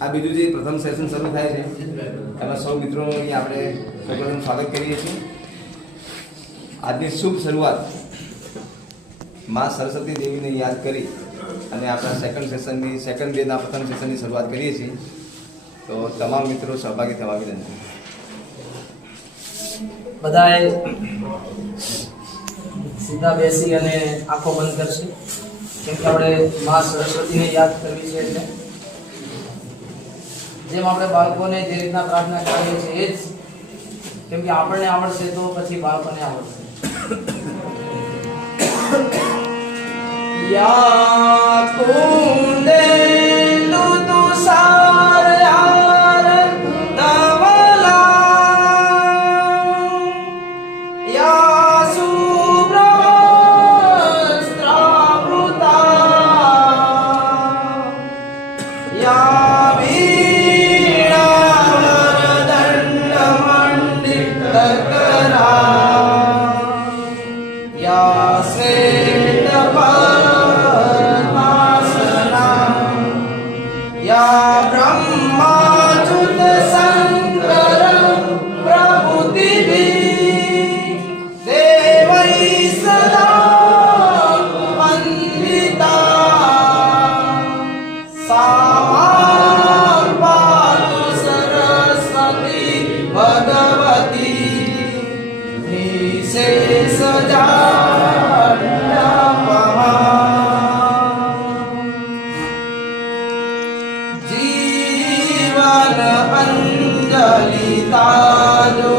આ બીજું જે પ્રથમ સેશન શરૂ થાય છે એમાં સૌ મિત્રોનું અહીં આપણે સૌપ્રથમ સ્વાગત કરીએ છીએ. આજની શુભ શરૂઆત મા સરસ્વતી દેવીને યાદ કરી અને આપણા સેકન્ડ ડેના પ્રથમ સેશનની શરૂઆત કરીએ છીએ. તો તમામ મિત્રો સહભાગી થવા વિનંતી. બધાએ સીધા બેસી અને આંખો બંધ કરશે, કેમ કે આપણે મા સરસ્વતીને યાદ કરવી છે. એટલે જેમ આપણે બાળકોને જે રીતના પ્રાર્થના કરીએ છીએ એ જ, કેમ કે આપણને આવડશે તો પછી બાળકોને આવડશે. યા કુંડે તુષાર યાર ધવલા યા સુબ્રવસ્ત્રાવૃતા યા વીણાવરદંડમંડિતકરા યા या ब्रह्माच्युत शंकर प्रभुतिभिः देवैः सदा वन्दिता सा मां पातु सरस्वती भगवती निशेषजाड्यापहा अंजलि ताजो